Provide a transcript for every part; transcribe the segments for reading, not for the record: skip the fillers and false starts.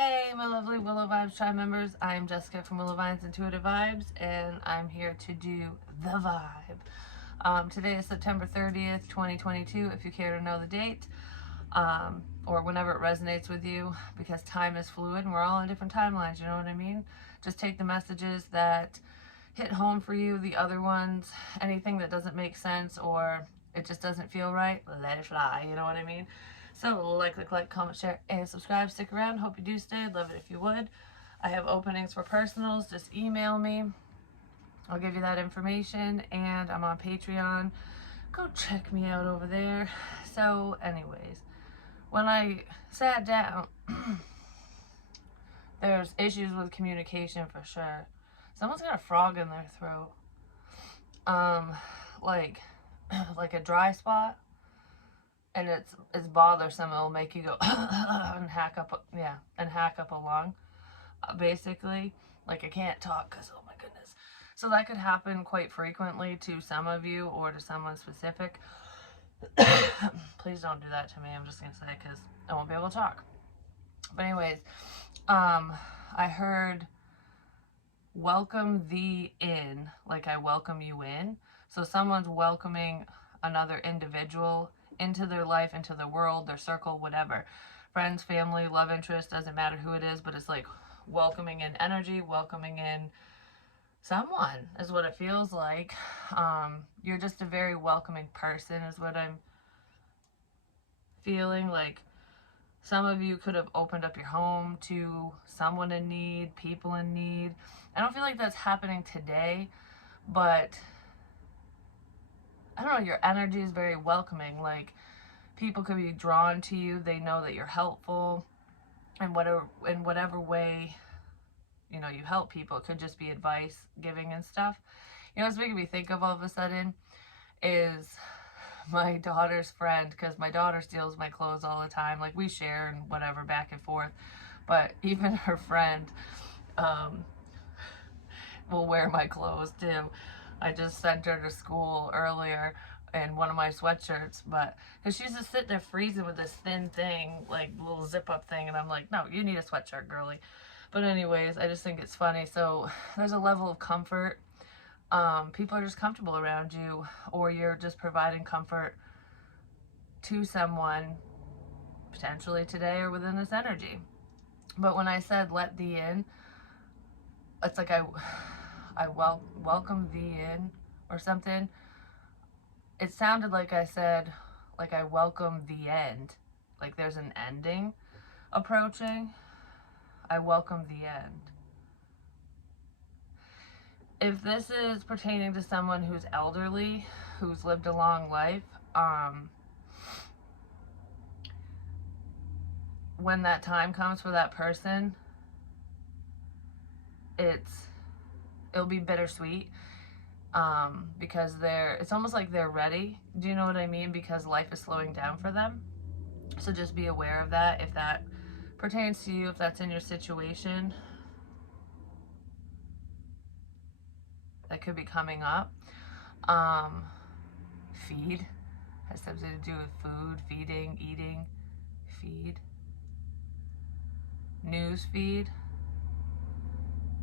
Hey, my lovely Willow Vibes tribe members. I'm Jessica from Willow Vines Intuitive Vibes, and I'm here to do the vibe. Today is September 30th, 2022, if you care to know the date, or whenever it resonates with you, because time is fluid and we're all on different timelines, you know what I mean? Just take the messages that hit home for you, the other ones, anything that doesn't make sense or it just doesn't feel right, let it fly, you know what I mean? So like, comment, share, and subscribe. Stick around. Hope you do stay. I'd love it if you would. I have openings for personals. Just email me. I'll give you that information. And I'm on Patreon. Go check me out over there. So, anyways, when I sat down, there's issues with communication for sure. Someone's got a frog in their throat. Like, like a dry spot. And it's bothersome. It'll make you go and hack up, and hack up a lung. Basically, like I can't talk because oh my goodness. So that could happen quite frequently to some of you or to someone specific. Please don't do that to me. I'm just gonna say because I won't be able to talk. But anyways, I heard welcome thee in, like I welcome you in. So someone's welcoming another individual into their life, into the world, their circle, whatever. Friends, family, love interest, doesn't matter who it is, but it's like welcoming in energy, welcoming in someone is what it feels like. You're just a very welcoming person is what I'm feeling. Like some of you could have opened up your home to someone in need, people in need. I don't feel like that's happening today, but I don't know, your energy is very welcoming. Like people could be drawn to you. They know that you're helpful in whatever way, you know, you help people. It could just be advice giving and stuff. You know what's making me think of all of a sudden is my daughter's friend, because my daughter steals my clothes all the time. Like we share and whatever back and forth, but even her friend will wear my clothes too. I just sent her to school earlier in one of my sweatshirts, but because she's just sitting there freezing with this thin thing, like little zip up thing, and I'm like, no, you need a sweatshirt, girly. But anyways, I just think it's funny. So there's a level of comfort. People are just comfortable around you, or you're just providing comfort to someone potentially today or within this energy. But when I said let thee in, it's like I welcome thee in or something. It sounded like I said, like I welcome the end. Like there's an ending approaching. I welcome the end. If this is pertaining to someone who's elderly, who's lived a long life, when that time comes for that person, it'll be bittersweet. Because it's almost like they're ready. Do you know what I mean? Because life is slowing down for them. So just be aware of that if that pertains to you, if that's in your situation. That could be coming up. Feed has something to do with food, feeding, eating, feed. News feed.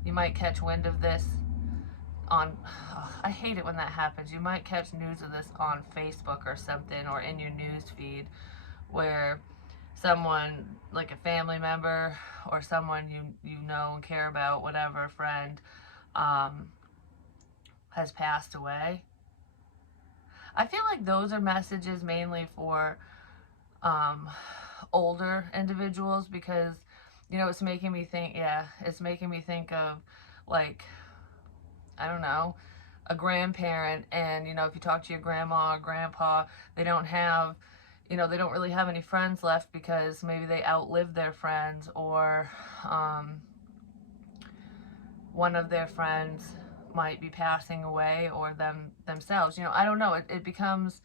You might catch wind of this on, I hate it when that happens. You might catch news of this on Facebook or something, or in your news feed, where someone, like a family member or someone you know and care about, whatever, friend, has passed away. I feel like those are messages mainly for older individuals, because you know it's making me think of, like, I don't know, a grandparent, and you know, if you talk to your grandma or grandpa, they don't really have any friends left because maybe they outlived their friends, or one of their friends might be passing away, or themselves. You know, I don't know. It becomes,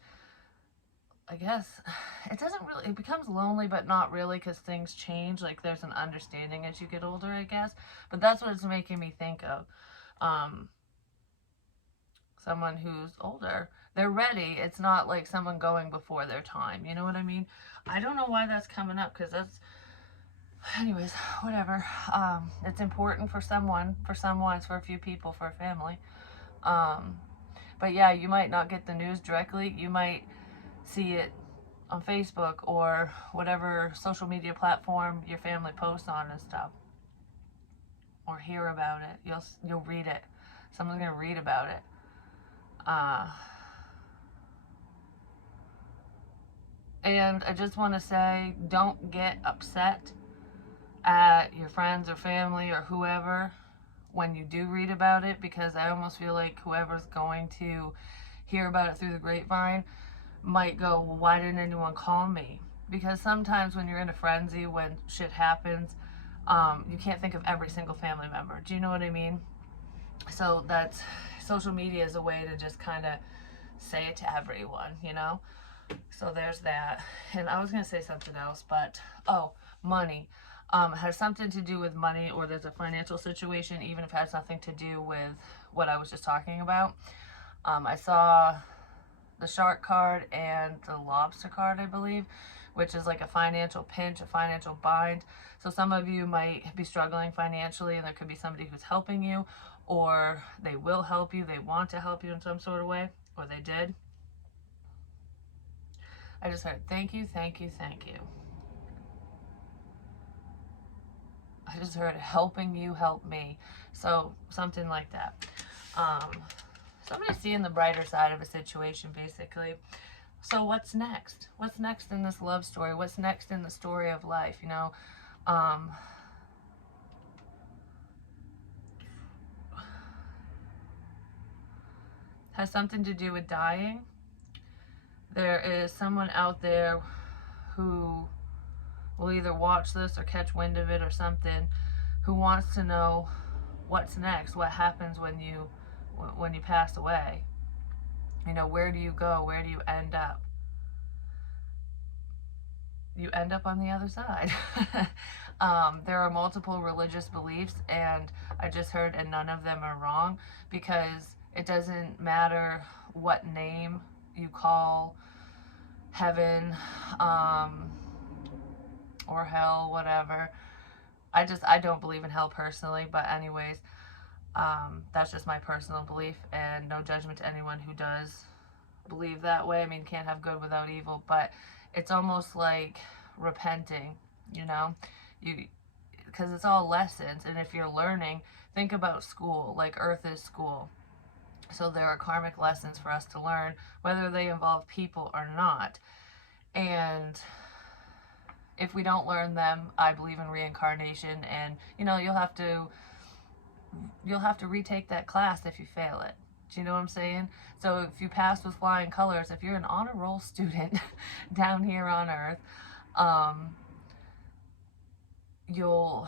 I guess, it becomes lonely, but not really, because things change. Like there's an understanding as you get older, I guess. But that's what it's making me think of. Someone who's older, they're ready. It's not like someone going before their time. You know what I mean? I don't know why that's coming up, because Anyways, whatever. It's important for someone, it's for a few people, for a family. But yeah, you might not get the news directly. You might see it on Facebook or whatever social media platform your family posts on and stuff, or hear about it. You'll read it. Someone's gonna read about it. And I just want to say, don't get upset at your friends or family or whoever when you do read about it, because I almost feel like whoever's going to hear about it through the grapevine might go, well, why didn't anyone call me? Because sometimes when you're in a frenzy, when shit happens, you can't think of every single family member. Do you know what I mean? So that's, social media is a way to just kind of say it to everyone, you know? So there's that. And I was going to say something else, but, money. It has something to do with money, or there's a financial situation, even if it has nothing to do with what I was just talking about. I saw the shark card and the lobster card, I believe, which is like a financial pinch, a financial bind. So some of you might be struggling financially, and there could be somebody who's helping you, or they will help you, they want to help you in some sort of way, or they did. I just heard, thank you, thank you, thank you. I just heard, helping you help me. So something like that. Somebody's seeing the brighter side of a situation, basically. So what's next? What's next in this love story? What's next in the story of life? You know, has something to do with dying. There is someone out there who will either watch this or catch wind of it or something, who wants to know what's next, what happens when you pass away. You know, where do you go? Where do you end up? You end up on the other side. There are multiple religious beliefs, and I just heard, and none of them are wrong, because it doesn't matter what name you call heaven, or hell, whatever. I don't believe in hell personally, but anyways, that's just my personal belief, and no judgment to anyone who does believe that way. I mean, can't have good without evil, but it's almost like repenting, you know, because it's all lessons. And if you're learning, think about school, like Earth is school. So there are karmic lessons for us to learn, whether they involve people or not. And if we don't learn them, I believe in reincarnation, and you know, you'll have to retake that class if you fail it. Do you know what I'm saying? So if you pass with flying colors, if you're an honor roll student down here on Earth, you'll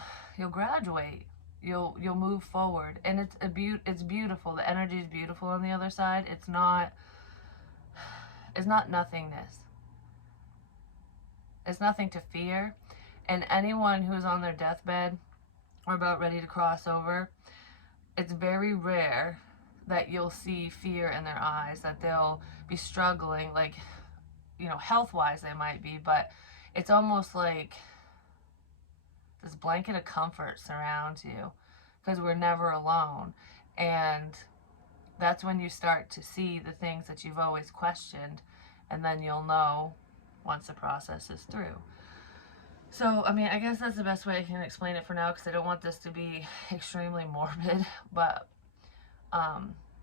graduate. You'll move forward, and it's beautiful. The energy is beautiful on the other side. It's not nothingness. It's nothing to fear. And anyone who's on their deathbed or about ready to cross over, it's very rare that you'll see fear in their eyes, that they'll be struggling, like, you know, health-wise they might be, but it's almost like this blanket of comfort surrounds you, because we're never alone. And that's when you start to see the things that you've always questioned, and then you'll know once the process is through. So, I mean, I guess that's the best way I can explain it for now, because I don't want this to be extremely morbid, but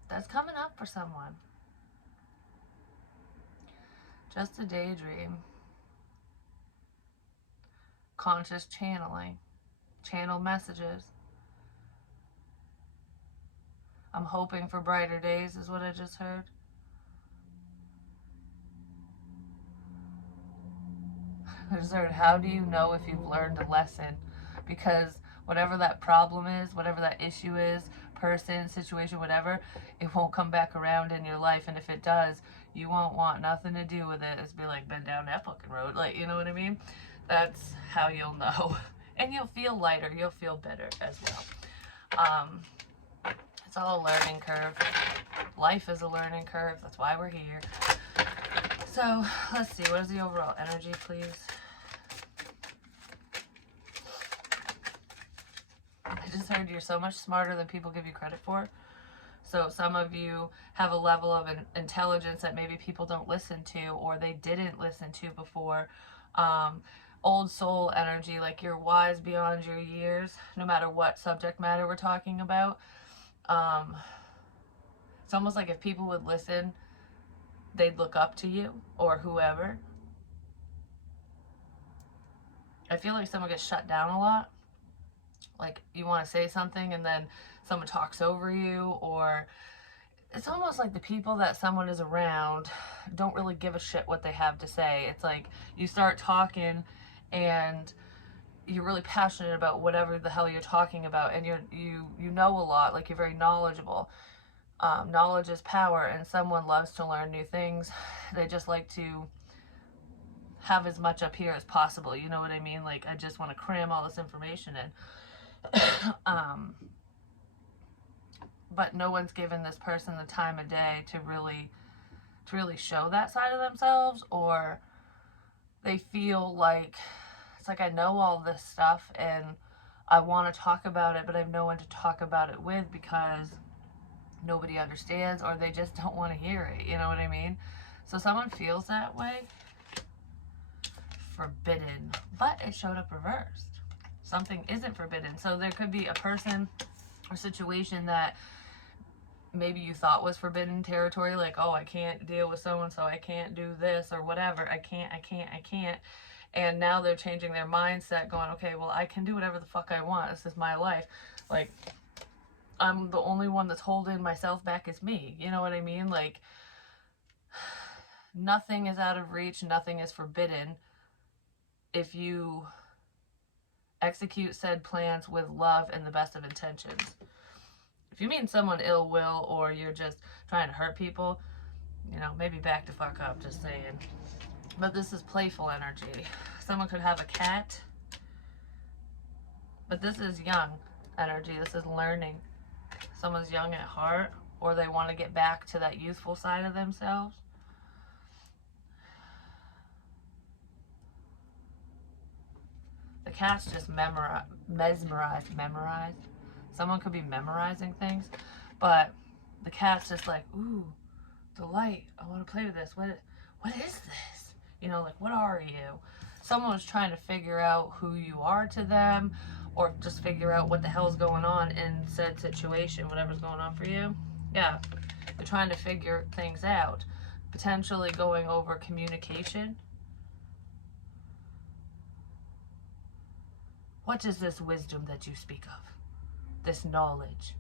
that's coming up for someone. Just a daydream. Conscious channeling. Channel messages. I'm hoping for brighter days is what I just heard. I just heard, how do you know if you've learned a lesson? Because whatever that problem is, whatever that issue is, person, situation, whatever, it won't come back around in your life. And if it does, you won't want nothing to do with it. It's be like, been down that fucking road. Like, you know what I mean? That's how you'll know. And you'll feel lighter. You'll feel better as well. It's all a learning curve. Life is a learning curve. That's why we're here. So, let's see. What is the overall energy, please? just heard you're so much smarter than people give you credit for. So some of you have a level of intelligence that maybe people don't listen to, or they didn't listen to before. Old soul energy, like you're wise beyond your years, no matter what subject matter we're talking about. It's almost like if people would listen, they'd look up to you or whoever. I feel like someone gets shut down a lot. Like you want to say something and then someone talks over you, or it's almost like the people that someone is around don't really give a shit what they have to say. It's like you start talking and you're really passionate about whatever the hell you're talking about, and you know a lot, like you're very knowledgeable. Knowledge is power, and someone loves to learn new things. They just like to have as much up here as possible. You know what I mean? Like I just want to cram all this information in. But no one's given this person the time of day to really show that side of themselves, or they feel like it's like, I know all this stuff and I want to talk about it, but I have no one to talk about it with because nobody understands, or they just don't want to hear it. You know what I mean? So someone feels that way. Forbidden, but it showed up reversed. Something isn't forbidden. So there could be a person or situation that maybe you thought was forbidden territory, like, oh, I can't deal with someone, so I can't do this or whatever. I can't. And now they're changing their mindset, going, okay, well, I can do whatever the fuck I want. This is my life. Like, I'm the only one that's holding myself back is me. You know what I mean? Like, nothing is out of reach. Nothing is forbidden if you execute said plans with love and the best of intentions. If you mean someone ill will, or you're just trying to hurt people, you know, maybe back the fuck up, just saying. But this is playful energy. Someone could have a cat, but this is young energy. This is learning. Someone's young at heart, or they want to get back to that youthful side of themselves. The cat's just mesmerized. Someone could be memorizing things, but the cat's just like, ooh, delight. I want to play with this. What is this? You know, like, what are you? Someone was trying to figure out who you are to them, or just figure out what the hell's going on in said situation, whatever's going on for you. Yeah, they're trying to figure things out. Potentially going over communication. What is this wisdom that you speak of? This knowledge?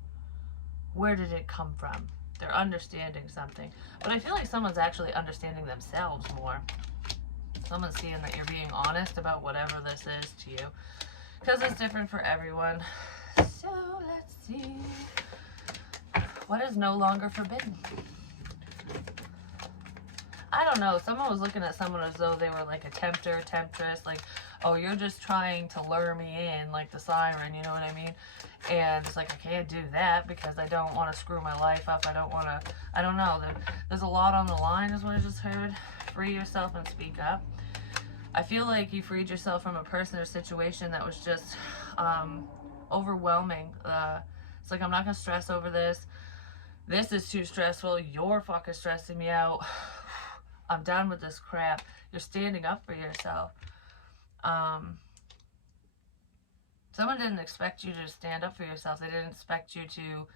Where did it come from? They're understanding something. But I feel like someone's actually understanding themselves more. Someone's seeing that you're being honest about whatever this is to you. Because it's different for everyone. So let's see. What is no longer forbidden? I don't know. Someone was looking at someone as though they were like a tempter, temptress. Like, oh, you're just trying to lure me in, like the siren, you know what I mean? And it's like, I can't do that because I don't want to screw my life up. I don't want to, I don't know. There's a lot on the line is what I just heard. Free yourself and speak up. I feel like you freed yourself from a person or situation that was just overwhelming. It's like, I'm not going to stress over this. This is too stressful. You're fucking stressing me out. I'm done with this crap. You're standing up for yourself. Someone didn't expect you to stand up for yourself. They didn't expect you to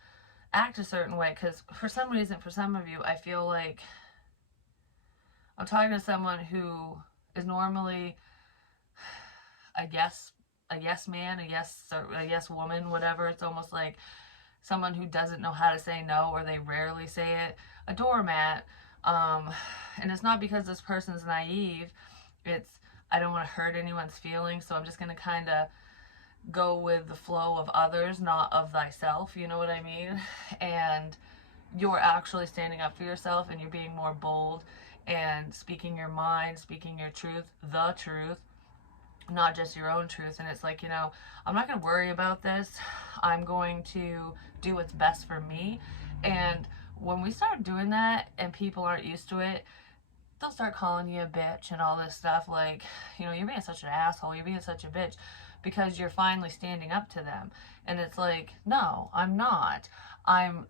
act a certain way. Because for some reason, for some of you, I feel like I'm talking to someone who is normally a yes man, a yes woman, whatever. It's almost like someone who doesn't know how to say no, or they rarely say it. A doormat. And it's not because this person's naive. It's, I don't want to hurt anyone's feelings, so I'm just going to kind of go with the flow of others, not of thyself, you know what I mean? And you're actually standing up for yourself, and you're being more bold and speaking your mind, speaking your truth, the truth, not just your own truth. And it's like, you know, I'm not going to worry about this. I'm going to do what's best for me. And when we start doing that and people aren't used to it, they'll start calling you a bitch and all this stuff. Like, you know, you're being such an asshole, you're being such a bitch, because you're finally standing up to them. And it's like, no, I'm not. I'm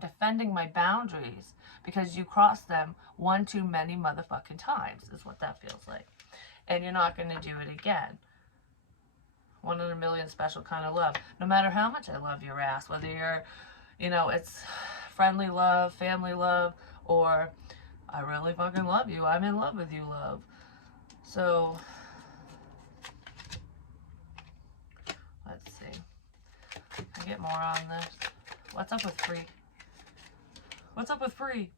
defending my boundaries because you crossed them one too many motherfucking times, is what that feels like. And you're not going to do it again. 1 in a million special kind of love. No matter how much I love your ass, whether you're, you know, it's friendly love, family love, or I really fucking love you, I'm in love with you love. So, let's see. I get more on this. What's up with free? What's up with free?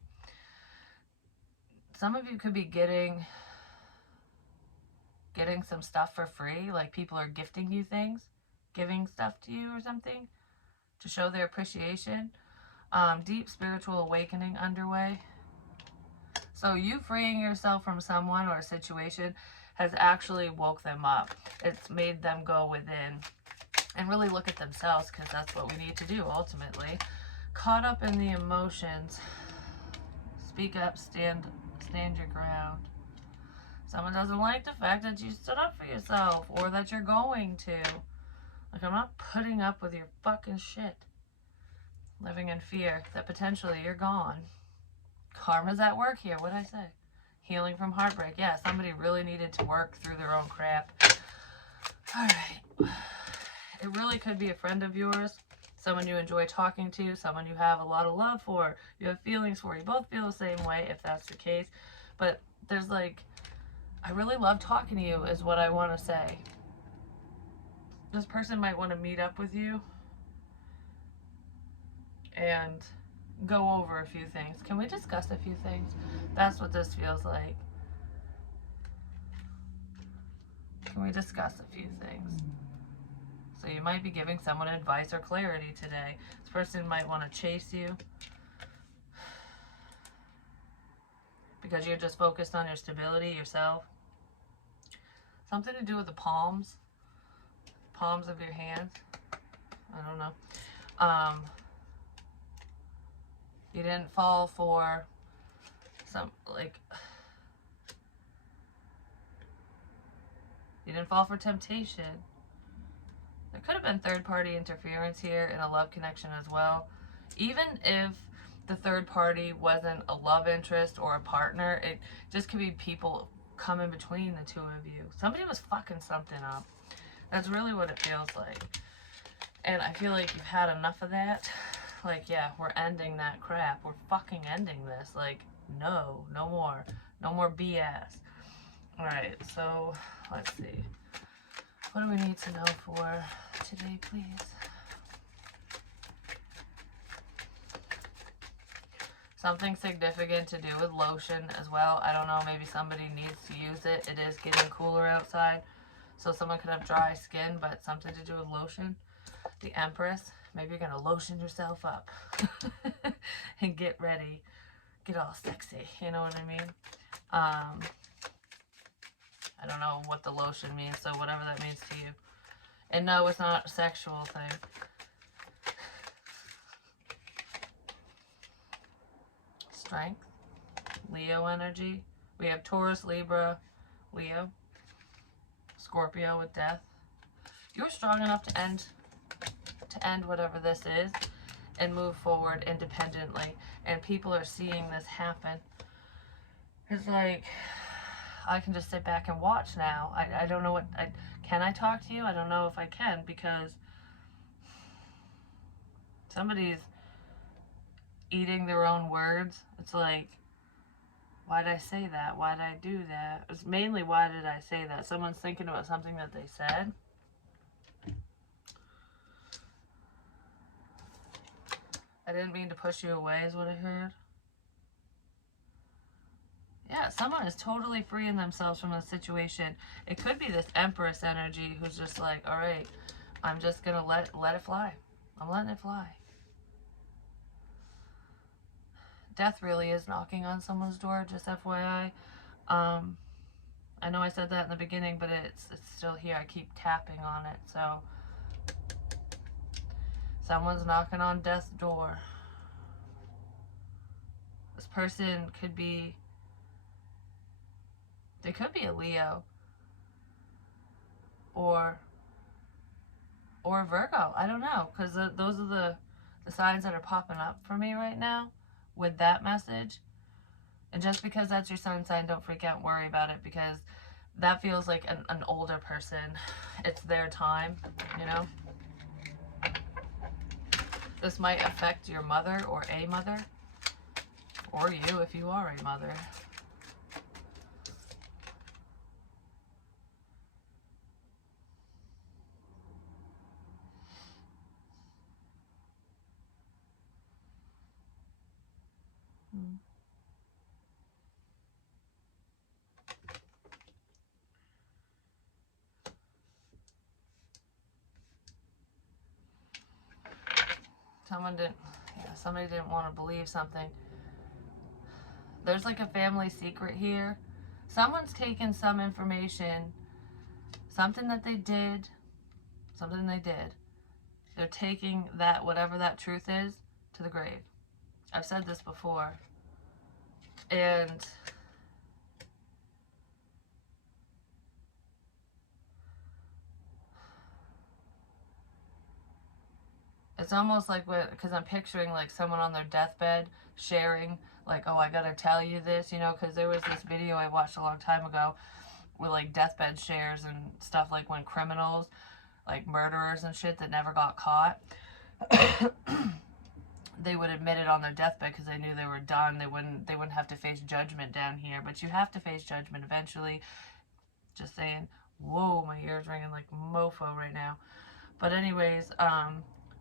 Some of you could be getting some stuff for free. Like, people are gifting you things, giving stuff to you or something to show their appreciation. Deep spiritual awakening underway. So you freeing yourself from someone or a situation has actually woke them up. It's made them go within and really look at themselves, because that's what we need to do ultimately. Caught up in the emotions. Speak up, stand your ground. Someone doesn't like the fact that you stood up for yourself, or that you're going to. Like, I'm not putting up with your fucking shit. Living in fear that potentially you're gone. Karma's at work here. What'd I say? Healing from heartbreak. Yeah, somebody really needed to work through their own crap. Alright. It really could be a friend of yours. Someone you enjoy talking to. Someone you have a lot of love for. You have feelings for. You both feel the same way, if that's the case. But there's like, I really love talking to you is what I want to say. This person might want to meet up with you and go over a few things. Can we discuss a few things? That's what this feels like. Can we discuss a few things? So you might be giving someone advice or clarity today. This person might want to chase you because you're just focused on your stability, yourself. Something to do with the palms of your hands. I don't know. You didn't fall for you didn't fall for temptation. There could have been third-party interference here in a love connection as well. Even if the third party wasn't a love interest or a partner, it just could be people come in between the two of you. Somebody was fucking something up. That's really what it feels like. And I feel like you've had enough of that. Like, yeah, we're ending that crap. We're fucking ending this. Like, no more. No more BS. Alright, so let's see. What do we need to know for today, please? Something significant to do with lotion as well. I don't know, maybe somebody needs to use it. It is getting cooler outside, so someone could have dry skin, but something to do with lotion. The Empress. Maybe you're going to lotion yourself up and get ready. Get all sexy. You know what I mean? I don't know what the lotion means, so whatever that means to you. And no, it's not a sexual thing. Strength. Leo energy. We have Taurus, Libra, Leo. Scorpio with death. You're strong enough to end whatever this is and move forward independently. And people are seeing this happen. It's like, I can just sit back and watch now. I don't know can I talk to you? I don't know if I can, because somebody's eating their own words. It's like, why did I say that? Why did I do that? It's mainly, why did I say that? Someone's thinking about something that they said. I didn't mean to push you away is what I heard. Yeah, someone is totally freeing themselves from a situation. It could be this Empress energy who's just like, all right, I'm just going to let it fly. I'm letting it fly. Death really is knocking on someone's door, just FYI. I know I said that in the beginning, but it's still here. I keep tapping on it, so someone's knocking on death's door. This person could be, they could be a Leo or a Virgo. I don't know, because those are the signs that are popping up for me right now with that message. And just because that's your sun sign, don't freak out and worry about it, because that feels like an older person. It's their time, you know? This might affect your mother or a mother, or you if you are a mother. Somebody didn't want to believe something. There's like a family secret here. Someone's taken some information, something they did. They're taking that, whatever that truth is, to the grave. I've said this before. And it's almost like, because I'm picturing like someone on their deathbed sharing, like, oh, I gotta tell you this, you know, because there was this video I watched a long time ago with like deathbed shares and stuff, like when criminals, like murderers and shit that never got caught, they would admit it on their deathbed because they knew they were done. They wouldn't have to face judgment down here, but you have to face judgment eventually. Just saying. Whoa, my ear's ringing like mofo right now. But anyways,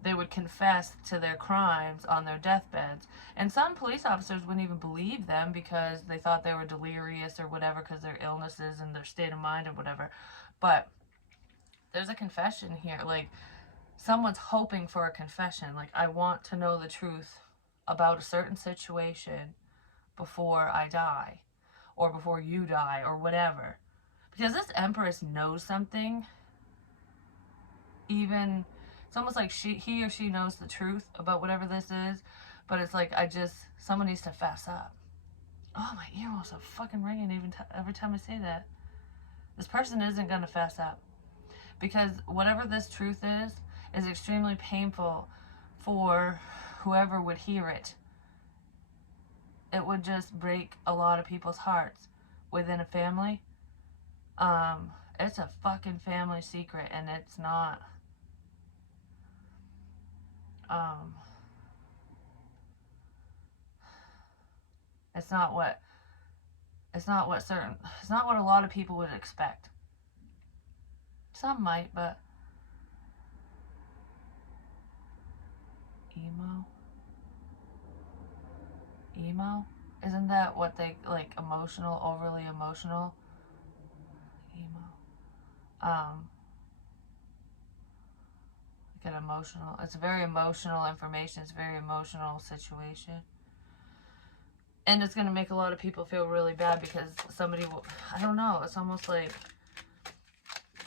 they would confess to their crimes on their deathbeds. And some police officers wouldn't even believe them because they thought they were delirious or whatever, because their illnesses and their state of mind or whatever. But there's a confession here. Like, someone's hoping for a confession. Like, I want to know the truth about a certain situation before I die, or before you die, or whatever. Because this Empress knows something. Even, it's almost like he or she knows the truth about whatever this is, but it's like, someone needs to fess up. Oh, my earlobes are fucking ringing every time I say that. This person isn't going to fess up. Because whatever this truth is extremely painful for whoever would hear it. It would just break a lot of people's hearts within a family. It's a fucking family secret, and it's not, it's not what a lot of people would expect. Some might, but emo, isn't that what they like? Emotional, overly emotional. Get emotional. It's very emotional information. It's a very emotional situation. And it's going to make a lot of people feel really bad because somebody will, I don't know, it's almost like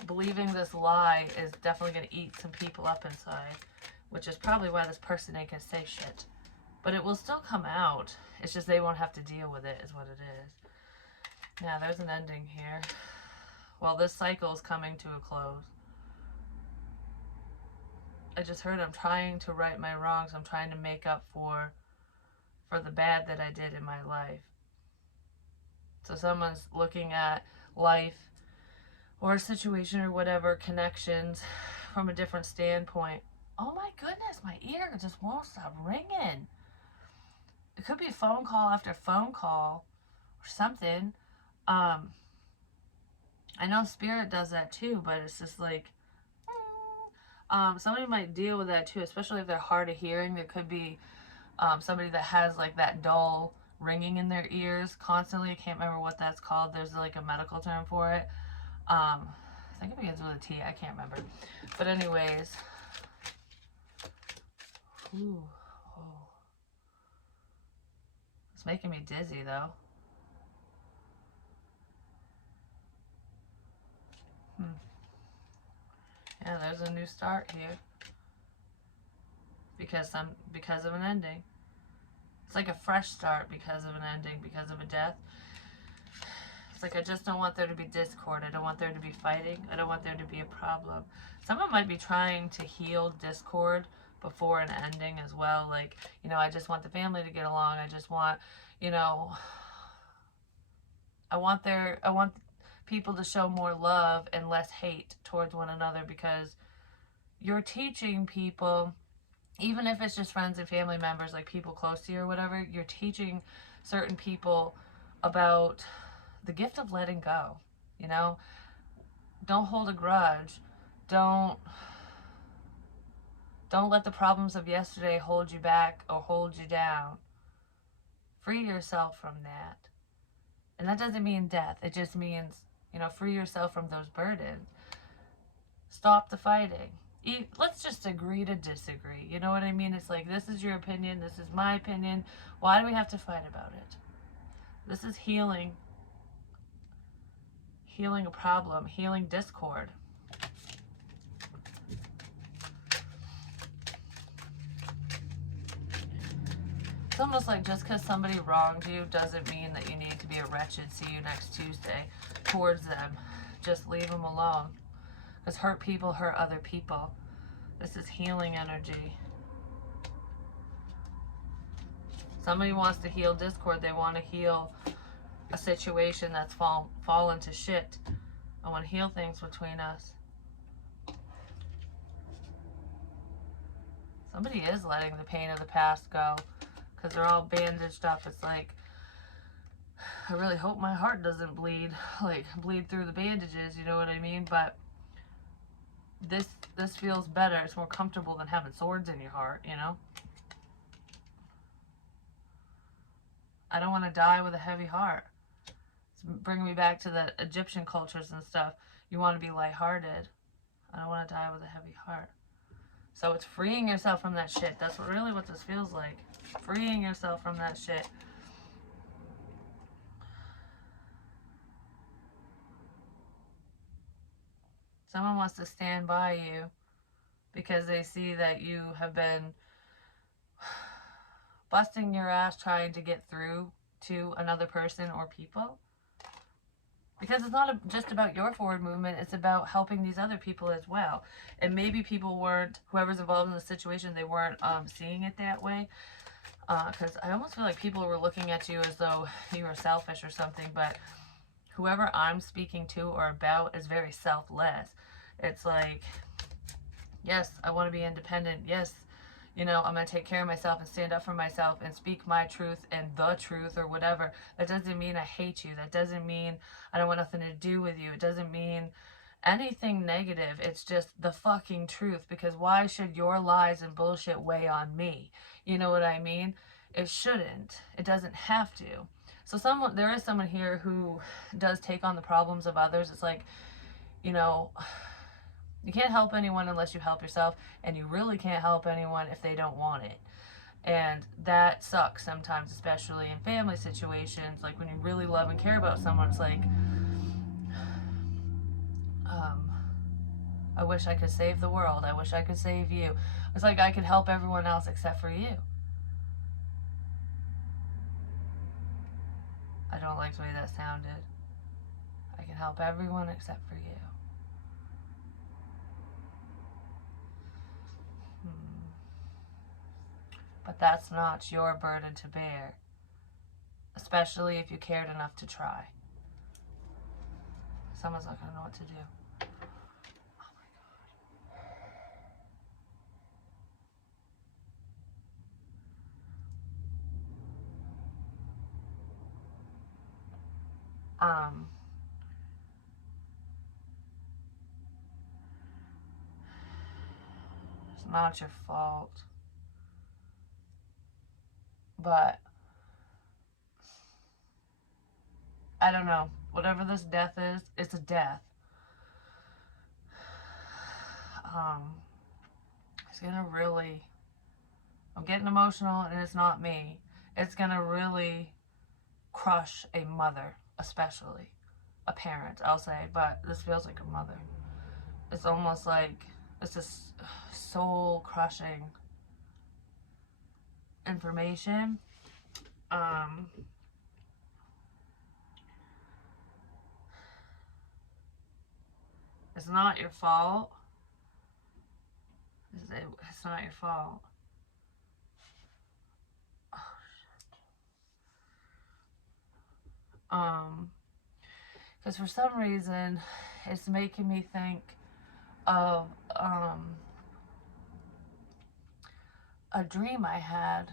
believing this lie is definitely going to eat some people up inside, which is probably why this person ain't going to say shit. But it will still come out. It's just they won't have to deal with it, is what it is. Yeah, there's an ending here. Well, this cycle is coming to a close. I just heard I'm trying to right my wrongs. I'm trying to make up for the bad that I did in my life. So someone's looking at life or a situation or whatever, connections, from a different standpoint. Oh my goodness, my ear just won't stop ringing. It could be phone call after phone call or something. I know Spirit does that too, but it's just like, somebody might deal with that too, especially if they're hard of hearing. There could be somebody that has like that dull ringing in their ears constantly. I can't remember what that's called. There's like a medical term for it. I think it begins with a T. I can't remember. But anyways. Ooh. Oh. It's making me dizzy though. Yeah, there's a new start here. Because of an ending. It's like a fresh start because of an ending, because of a death. It's like I just don't want there to be discord. I don't want there to be fighting. I don't want there to be a problem. Someone might be trying to heal discord before an ending as well. Like, you know, I just want the family to get along. I just want, you know, I want people to show more love and less hate towards one another, because you're teaching people, even if it's just friends and family members, like people close to you or whatever, you're teaching certain people about the gift of letting go. You know, don't hold a grudge. Don't let the problems of yesterday hold you back or hold you down. Free yourself from that. And that doesn't mean death. It just means, you know, free yourself from those burdens. Stop the fighting. Let's just agree to disagree. You know what I mean? It's like, this is your opinion, this is my opinion. Why do we have to fight about it? This is healing. Healing a problem, healing discord. It's almost like just because somebody wronged you doesn't mean that you need to be a wretched see you next Tuesday towards them. Just leave them alone. Because hurt people hurt other people. This is healing energy. Somebody wants to heal discord. They want to heal a situation that's fallen to shit. I want to heal things between us. Somebody is letting the pain of the past go, because they're all bandaged up. It's like, I really hope my heart doesn't bleed through the bandages, you know what I mean? But this feels better. It's more comfortable than having swords in your heart, you know? I don't want to die with a heavy heart. It's bringing me back to the Egyptian cultures and stuff. You want to be lighthearted. I don't want to die with a heavy heart. So it's freeing yourself from that shit. That's really what this feels like. Freeing yourself from that shit. Someone wants to stand by you because they see that you have been busting your ass trying to get through to another person or people. Because it's not just about your forward movement, it's about helping these other people as well. And maybe people weren't, whoever's involved in the situation, they weren't seeing it that way. Because I almost feel like people were looking at you as though you were selfish or something, but whoever I'm speaking to or about is very selfless. It's like, yes, I want to be independent. Yes, you know, I'm going to take care of myself and stand up for myself and speak my truth and the truth or whatever. That doesn't mean I hate you. That doesn't mean I don't want nothing to do with you. It doesn't mean anything negative. It's just the fucking truth, because why should your lies and bullshit weigh on me? You know what I mean? It shouldn't. It doesn't have to. So there is someone here who does take on the problems of others. It's like, you know, you can't help anyone unless you help yourself, and you really can't help anyone if they don't want it. And that sucks sometimes, especially in family situations. Like when you really love and care about someone, it's like, I wish I could save the world. I wish I could save you. It's like I could help everyone else except for you. I don't like the way that sounded. I can help everyone except for you. But that's not your burden to bear, especially if you cared enough to try. Someone's not going to know what to do. It's not your fault. But I don't know. Whatever this death is, it's a death. It's gonna really, I'm getting emotional, and it's not me. It's gonna really crush a mother, especially a parent, I'll say, but this feels like a mother. It's almost like it's just soul crushing information. It's not your fault. It's not your fault. Because for some reason, it's making me think of a dream I had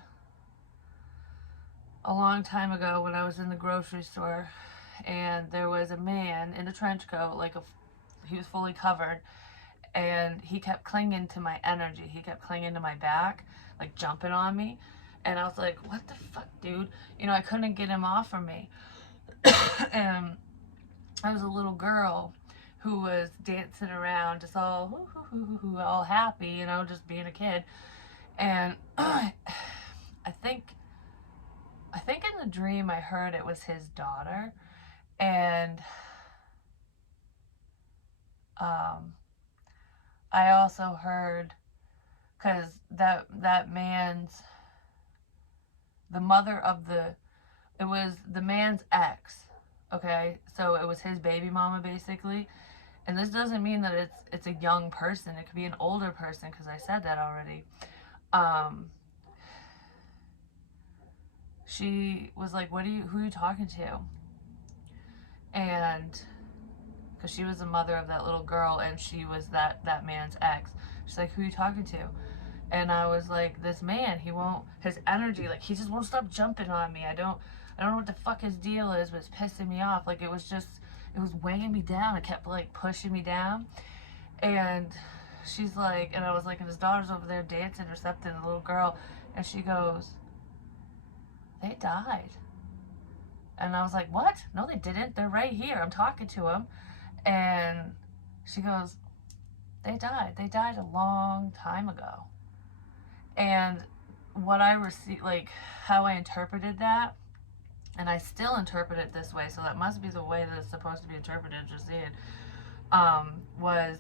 a long time ago when I was in the grocery store, and there was a man in a trench coat, he was fully covered, and he kept clinging to my energy. He kept clinging to my back, like jumping on me, and I was like, what the fuck, dude? You know, I couldn't get him off of me. And I was a little girl who was dancing around, just all all happy, you know, just being a kid. And I think in the dream I heard it was his daughter, and I also heard, because that man's, the mother of it was the man's ex, okay? So it was his baby mama, basically. And this doesn't mean that it's a young person. It could be an older person, because I said that already. She was like, who are you talking to? And because she was the mother of that little girl, and she was that man's ex. She's like, who are you talking to? And I was like, this man, his energy, like, he just won't stop jumping on me. I don't know what the fuck his deal is, but it's pissing me off. Like, it was weighing me down. It kept, like, pushing me down. And she's like, and I was like, and his daughter's over there dancing or something, the little girl, and she goes, they died. And I was like, what? No, they didn't. They're right here. I'm talking to them. And she goes, they died. They died a long time ago. And what I received, like, how I interpreted that, and I still interpret it this way, so that must be the way that it's supposed to be interpreted, just saying, was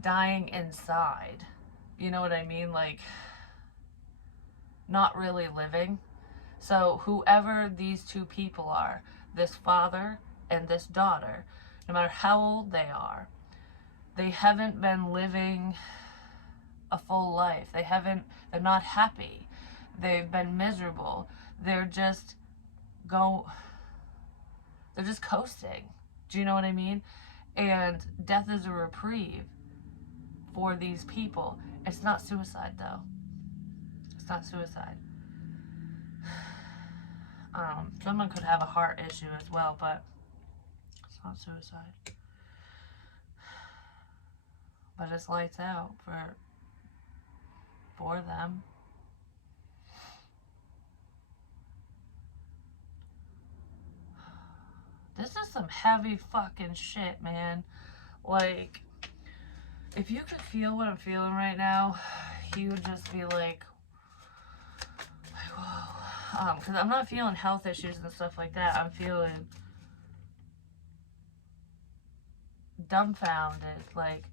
dying inside. You know what I mean? Like, not really living. So whoever these two people are, this father and this daughter, no matter how old they are, they haven't been living a full life. They're not happy. They've been miserable. They're just coasting. Do you know what I mean? And death is a reprieve for these people. It's not suicide, though. It's not suicide. Someone could have a heart issue as well, but it's not suicide. But it's lights out for them. This is some heavy fucking shit, man. Like, if you could feel what I'm feeling right now, you would just be like, whoa. Because I'm not feeling health issues and stuff like that. I'm feeling dumbfounded, like,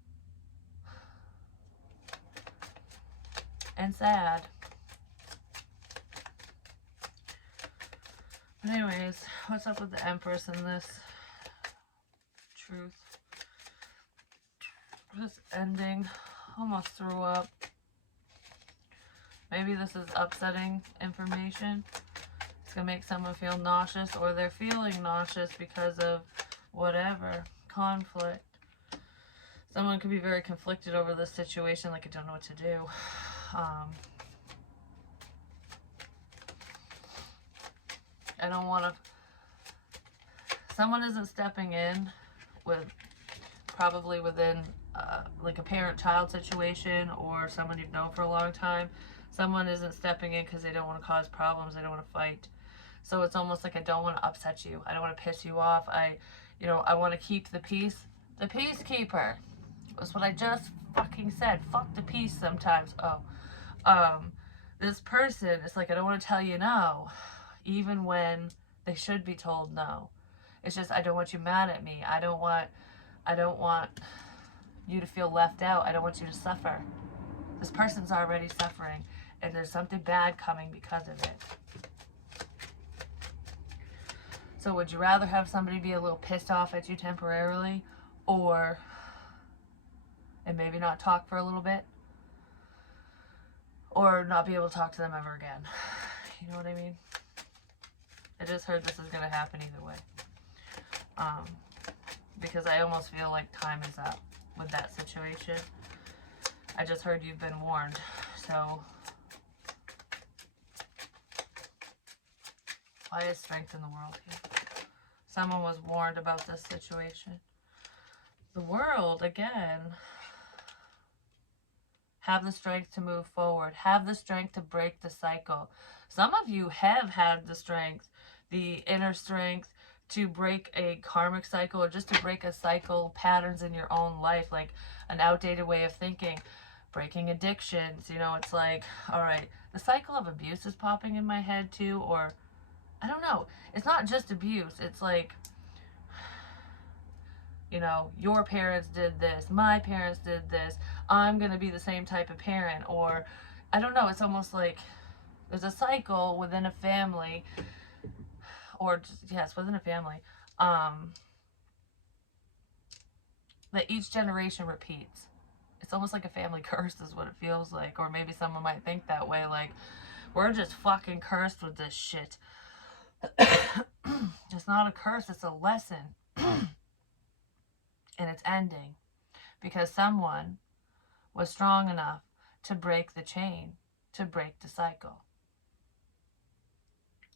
and sad. But anyways, what's up with the Empress in this? Truth. This ending. Almost threw up. Maybe this is upsetting information. It's going to make someone feel nauseous, or they're feeling nauseous because of whatever. Conflict. Someone could be very conflicted over this situation, like I don't know what to do. I don't want to... Someone isn't stepping in probably within like a parent-child situation, or someone you've known for a long time. Someone isn't stepping in because they don't want to cause problems. They don't want to fight. So it's almost like I don't want to upset you. I don't want to piss you off. I want to keep the peace. The Peacekeeper. That's what I just fucking said. Fuck the peace sometimes. This person, it's like I don't want to tell you no, even when they should be told no. It's just I don't want you mad at me. I don't want you to feel left out. I don't want you to suffer. This person's already suffering, and there's something bad coming because of it. So would you rather have somebody be a little pissed off at you temporarily, or and maybe not talk for a little bit, or not be able to talk to them ever again? You know what I mean? I just heard this is going to happen either way. Because I almost feel like time is up with that situation. I just heard you've been warned. So, why is strength in the world here? Someone was warned about this situation. The world, again, have the strength to move forward. Have the strength to break the cycle. Some of you have had the strength, the inner strength, to break a karmic cycle, or just to break a cycle, patterns in your own life, like an outdated way of thinking, breaking addictions. You know, it's like, all right, the cycle of abuse is popping in my head too, or I don't know. It's not just abuse. It's like, you know, your parents did this, my parents did this, I'm going to be the same type of parent, or I don't know. It's almost like there's a cycle within a family, or just, yes, within a family, that each generation repeats. It's almost like a family curse is what it feels like. Or maybe someone might think that way, like, we're just fucking cursed with this shit. It's not a curse, it's a lesson. And it's ending. Because someone was strong enough to break the chain, to break the cycle.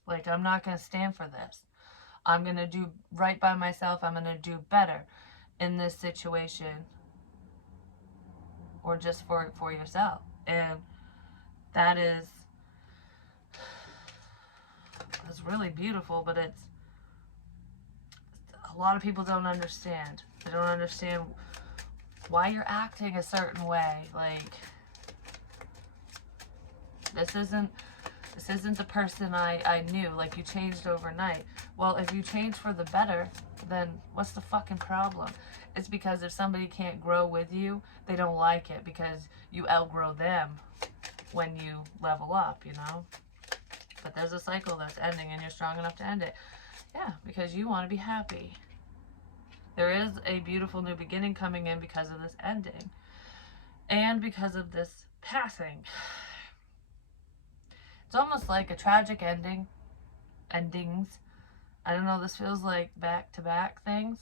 Like, I'm not going to stand for this. I'm going to do right by myself. I'm going to do better in this situation. Or just for yourself. And that is really beautiful, but it's a lot of people don't understand. They don't understand why you're acting a certain way. Like, this isn't the person I knew. Like, you changed overnight. Well, if you change for the better, then what's the fucking problem? It's because if somebody can't grow with you, they don't like it, because you outgrow them when you level up, you know? But there's a cycle that's ending, and you're strong enough to end it. Yeah, because you want to be happy. There is a beautiful new beginning coming in because of this ending. And because of this passing. It's almost like a tragic endings. I don't know, this feels like back-to-back things.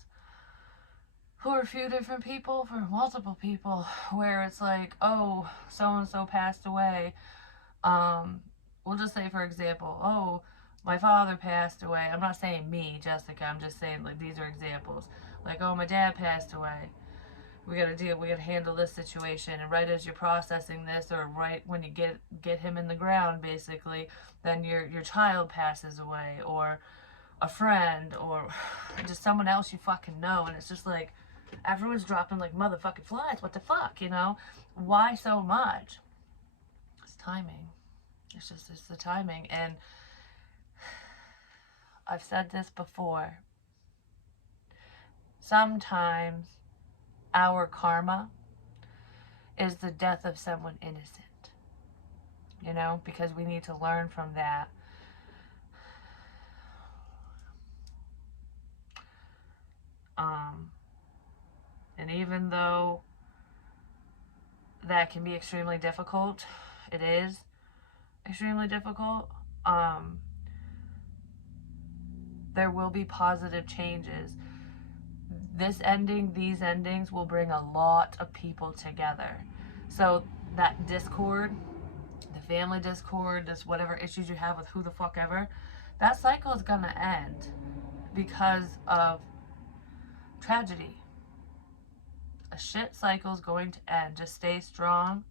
For a few different people, for multiple people, where it's like, oh, so-and-so passed away. We'll just say, for example, oh, my father passed away. I'm not saying me, Jessica. I'm just saying, like, these are examples. Like, oh, my dad passed away. We gotta handle this situation. And right as you're processing this, or right when you get him in the ground, basically, then your child passes away, or a friend, or just someone else you fucking know. And it's just like, everyone's dropping like motherfucking flies. What the fuck, you know? Why so much? It's timing. It's the timing. And I've said this before. Sometimes our karma is the death of someone innocent. You know? Because we need to learn from that. And even though that can be extremely difficult, it is extremely difficult, there will be positive changes. These endings will bring a lot of people together. So that discord, the family discord, this whatever issues you have with who the fuck ever, that cycle is gonna end because of tragedy. A shit cycle is going to end. Just stay strong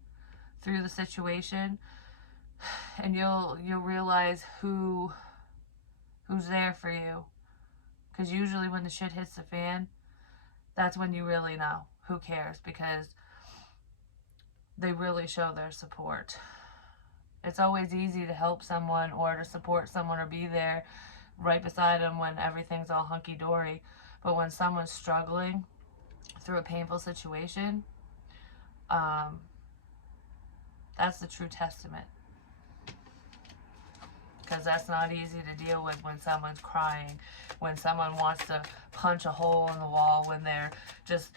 through the situation, and you'll realize who's there for you. Because usually when the shit hits the fan, that's when you really know who cares, because they really show their support. It's always easy to help someone or to support someone or be there right beside them when everything's all hunky-dory. But when someone's struggling through a painful situation, that's the true testament. because that's not easy to deal with when someone's crying, when someone wants to punch a hole in the wall, when they're just,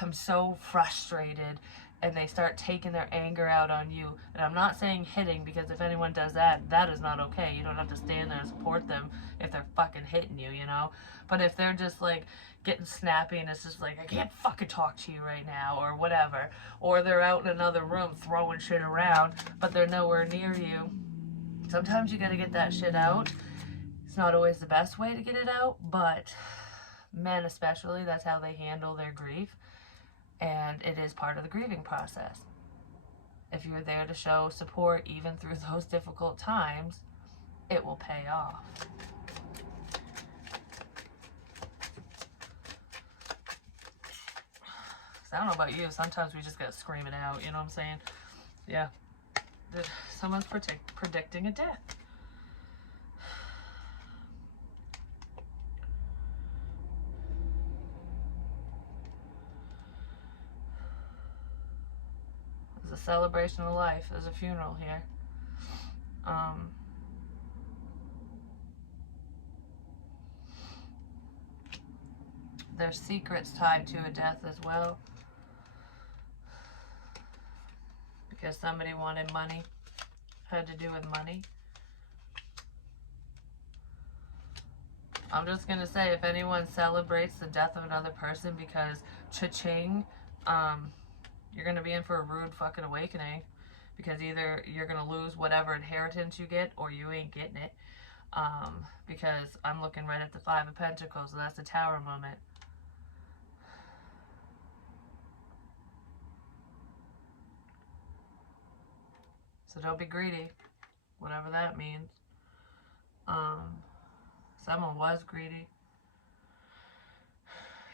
I'm so frustrated, and they start taking their anger out on you. And I'm not saying hitting, because if anyone does that, that is not okay. You don't have to stand there and support them if they're fucking hitting you, you know? But if they're just like getting snappy and it's just like, I can't fucking talk to you right now, or whatever, or they're out in another room throwing shit around, but they're nowhere near you, sometimes you gotta get that shit out. It's not always the best way to get it out, but men especially, that's how they handle their grief. And it is part of the grieving process. If you're there to show support even through those difficult times, it will pay off. I don't know about you, sometimes we just gotta scream it out, you know what I'm saying? Yeah. Someone's predicting a death. There's a celebration of life. There's a funeral here. There's secrets tied to a death as well. Because somebody wanted money. Had to do with money. I'm just going to say, if anyone celebrates the death of another person because cha-ching, you're going to be in for a rude fucking awakening. Because either you're going to lose whatever inheritance you get, or you ain't getting it. Because I'm looking right at the Five of Pentacles, and that's the Tower moment. So don't be greedy, whatever that means. Someone was greedy.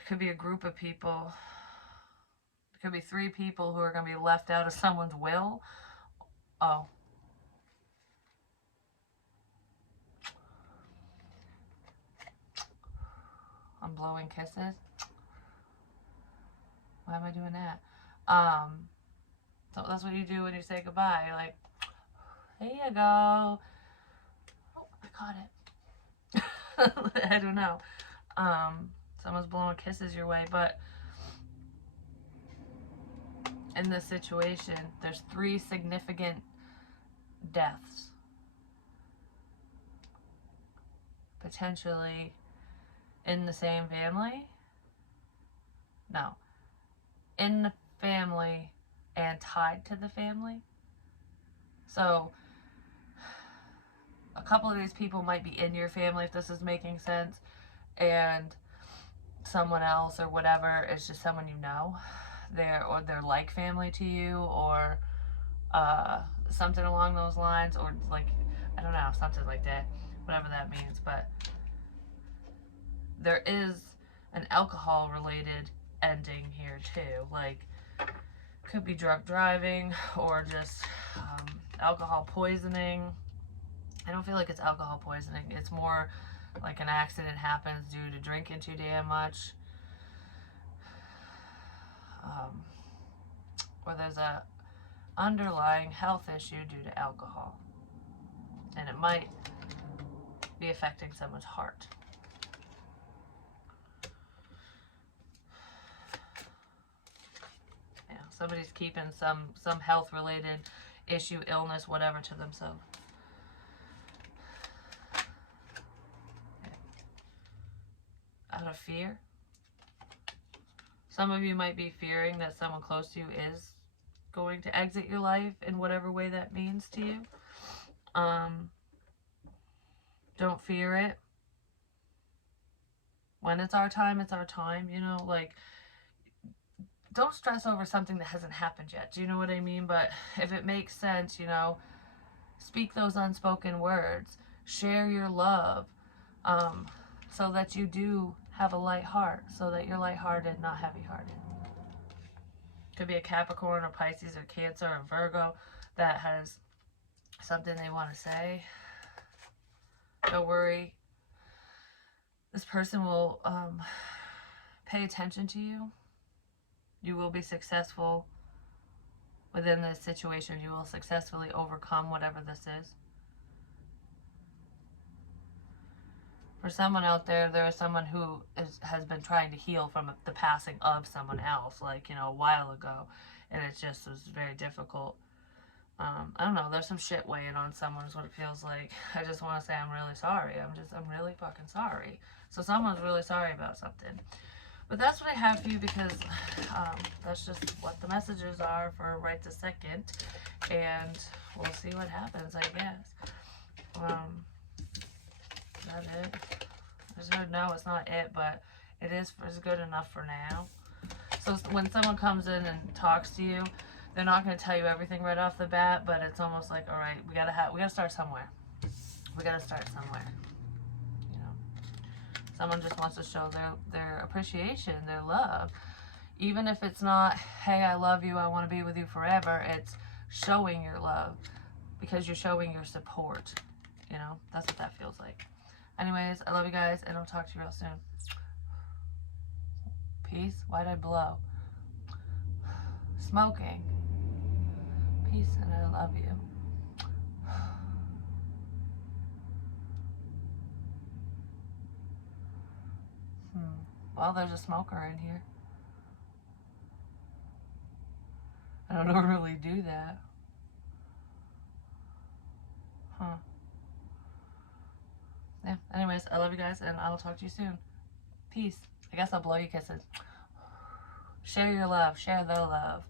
It could be a group of people. It could be 3 people who are going to be left out of someone's will. Oh. I'm blowing kisses. Why am I doing that? So that's what you do when you say goodbye. You're like, there you go. Oh, I caught it. I don't know. Someone's blowing kisses your way, but in this situation, there's 3 significant deaths. Potentially in the same family? No. In the family and tied to the family. So a couple of these people might be in your family, if this is making sense, and someone else or whatever is just someone you know. They're like family to you, or something along those lines, or like, I don't know, something like that, whatever that means. But there is an alcohol related ending here too. Like, could be drunk driving, or just alcohol poisoning. I don't feel like it's alcohol poisoning. It's more like an accident happens due to drinking too damn much. Or there's a underlying health issue due to alcohol. And it might be affecting someone's heart. Yeah, somebody's keeping some health related issue, illness, whatever to themselves. Out of fear. Some of you might be fearing that someone close to you is going to exit your life in whatever way that means to you. Don't fear it. When it's our time, it's our time. You know, like, don't stress over something that hasn't happened yet. Do you know what I mean? But if it makes sense, you know, speak those unspoken words. Share your love, so that you do have a light heart, so that you're lighthearted, not heavy-hearted. Could be a Capricorn or Pisces or Cancer or Virgo that has something they want to say. Don't worry. This person will pay attention to you. You will be successful within this situation. You will successfully overcome whatever this is. For someone out there, there is someone who has been trying to heal from the passing of someone else, like, you know, a while ago. And it just was very difficult. I don't know, there's some shit weighing on someone is what it feels like. I just want to say I'm really sorry. I'm really fucking sorry. So someone's really sorry about something. But that's what I have for you because that's just what the messages are for right this second. And we'll see what happens, I guess. Is that it? I just heard no, it's not it, but it's good enough for now. So when someone comes in and talks to you, they're not going to tell you everything right off the bat, but it's almost like, all right, we gotta start somewhere. We gotta start somewhere. You know, someone just wants to show their appreciation, their love, even if it's not, hey, I love you, I want to be with you forever. It's showing your love because you're showing your support. You know, that's what that feels like. Anyways, I love you guys, and I'll talk to you real soon. Peace. Why'd I blow? Smoking. Peace, and I love you. Well, there's a smoker in here. I don't normally do that. Yeah, anyways, I love you guys, and I'll talk to you soon. Peace. I guess I'll blow you kisses. Share your love. Share the love.